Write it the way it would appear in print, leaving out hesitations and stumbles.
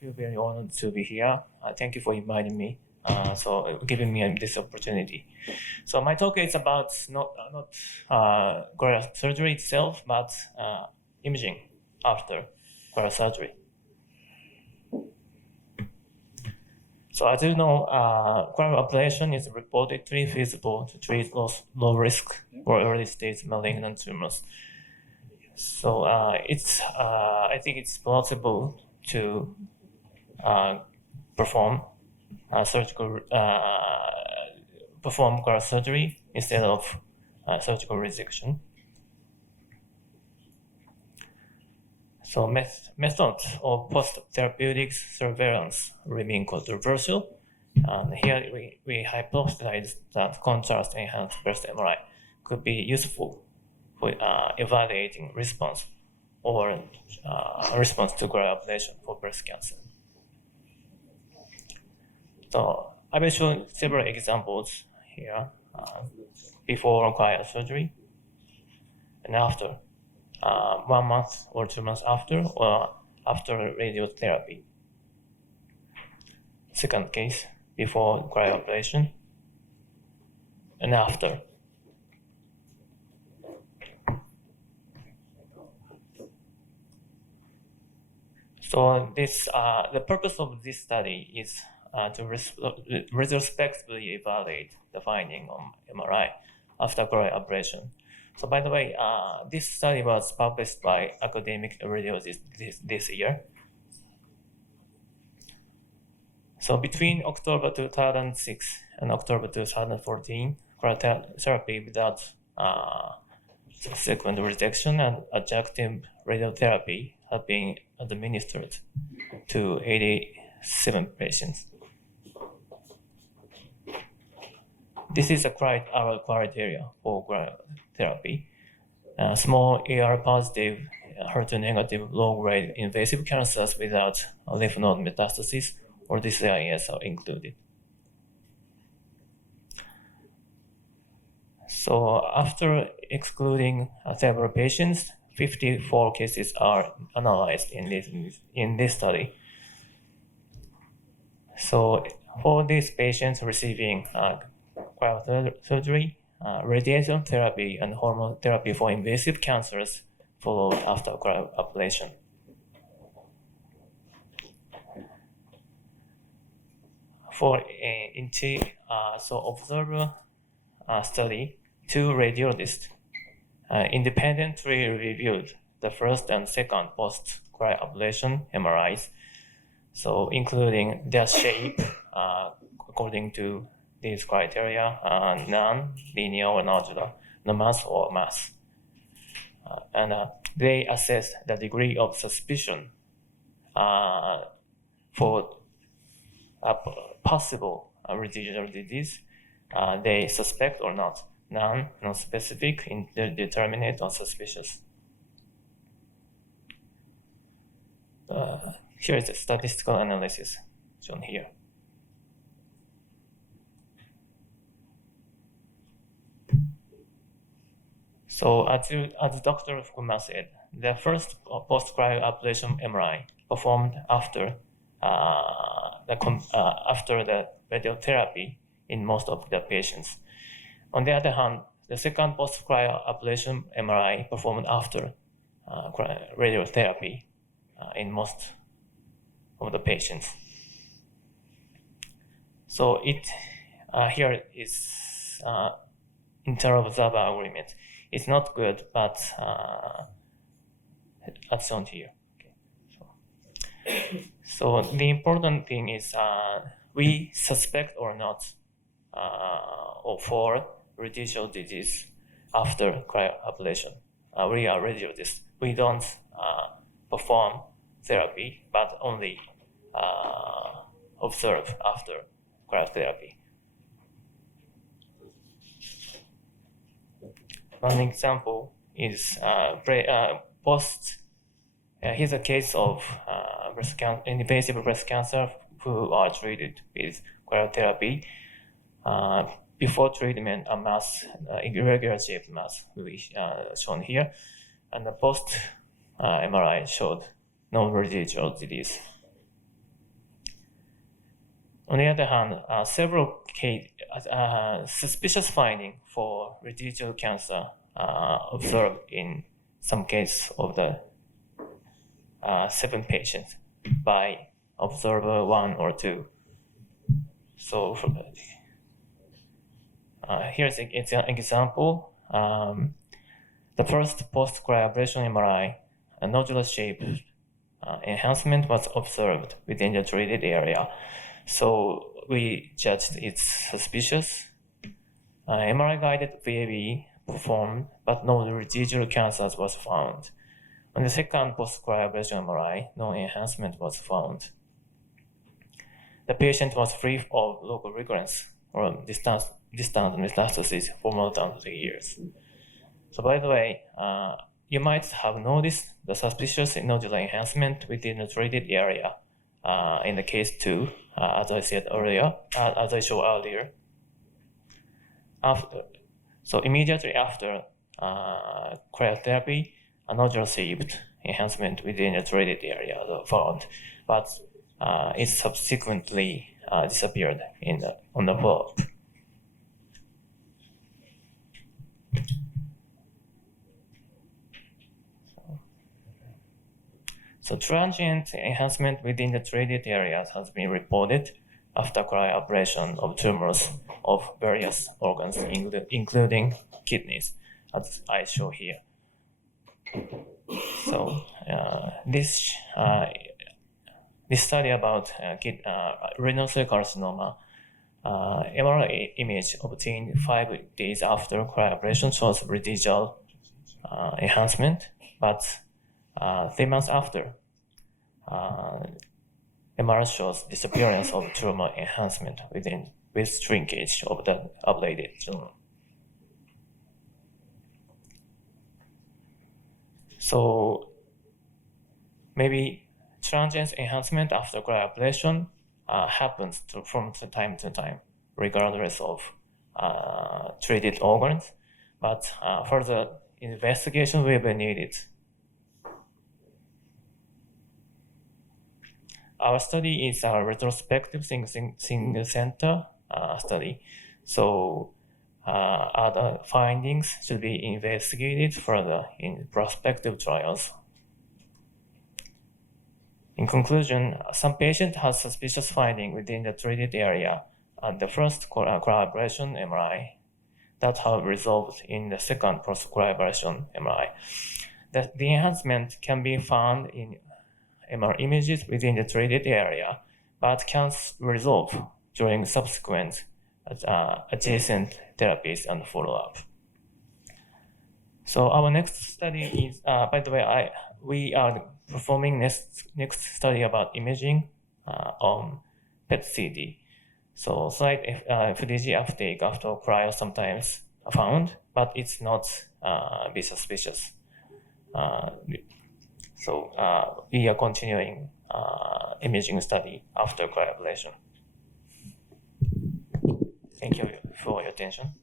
feel very honored to be here. Thank you for inviting me. So giving me this opportunity. So my talk is about not cryosurgery itself, but imaging after cryosurgery. So as you know, cryoablation is reportedly feasible to treat low risk or early stage malignant tumors. So I think it's plausible to perform cryosurgery instead of surgical resection. So methods of post-therapeutic surveillance remain controversial. And here we hypothesize that contrast-enhanced breast MRI could be useful for evaluating response or response to cryoablation for breast cancer. So I will show several examples here before cryosurgery and after, 1 month or 2 months after, or after radiotherapy. Second case, before cryoablation and after. So this the purpose of this study is to retrospectively evaluate the finding on MRI after cryoablation. So by the way, this study was published by academic radiologists this year. So between October 2006 and October 2014, cryotherapy without subsequent resection and adjunctive radiotherapy have been administered to 87 patients. This is our criteria for cryotherapy. Small AR positive, HER2 negative, low-grade invasive cancers without lymph node metastasis or DCIS are included. So after excluding several patients, 54 cases are analyzed in this study. So for these patients receiving cryosurgery, radiation therapy, and hormone therapy for invasive cancers followed after cryoablation. For observer study, 2 radiologists independently reviewed the first and second post-cryoablation MRIs, so including their shape according to these criteria, non-linear or nodular, no mass or mass. And they assessed the degree of suspicion for possible residual disease. They suspect or not, non-specific, indeterminate, or suspicious. Here is the statistical analysis shown here. So as Dr. Fukuma said, the first post-cryoablation MRI performed after the radiotherapy in most of the patients. On the other hand, the second post-cryoablation MRI performed after radiotherapy in most of the patients. So here is inter-observer agreement. It's not good, but as shown here. Okay. So the important thing is we suspect or not or for residual disease after cryoablation. We are radiologists. We don't perform therapy, but only observe after cryotherapy. One example is here's a case of invasive breast cancer who are treated with cryotherapy. Before treatment, a mass, irregular shaped mass, shown here, and the post MRI showed no residual disease. On the other hand, several suspicious findings for residual cancer observed in some cases of the 7 patients by observer 1 or 2. So here's an example. The first post-cryoablation MRI, a nodular shape enhancement was observed within the treated area. So we judged it's suspicious. MRI-guided VAB performed, but no residual cancers was found. On the second post-cryoablation MRI, no enhancement was found. The patient was free of local recurrence or distant metastasis for more than 3 years. So by the way, you might have noticed the suspicious nodular enhancement within the treated area in the case 2, as I said earlier, as I showed earlier. So immediately after cryotherapy, a nodular-shaped enhancement within the treated area was found, but it subsequently disappeared on the follow-up. So transient enhancement within the treated areas has been reported after cryoablation of tumors of various organs, including kidneys, as I show here. So this study about renal cell carcinoma, MRI image obtained 5 days after cryoablation shows residual enhancement, but 3 months after, MRI shows disappearance of tumor enhancement with shrinkage of the ablated tumor. So maybe transient enhancement after cryoablation happens from time to time, regardless of treated organs, but further investigation will be needed. Our study is a retrospective single center study, so other findings should be investigated further in prospective trials. In conclusion, some patient has suspicious finding within the treated area at the first cryoablation MRI that have resolved in the second post-cryoablation MRI. The enhancement can be found in MR images within the treated area, but can resolve during subsequent adjacent therapies and follow-up. So our next study is, by the way, we are performing next study about imaging on PET-CT. So slight FDG uptake after cryo sometimes found, but it's not be suspicious. So we are continuing imaging study after cryoablation. Thank you for your attention.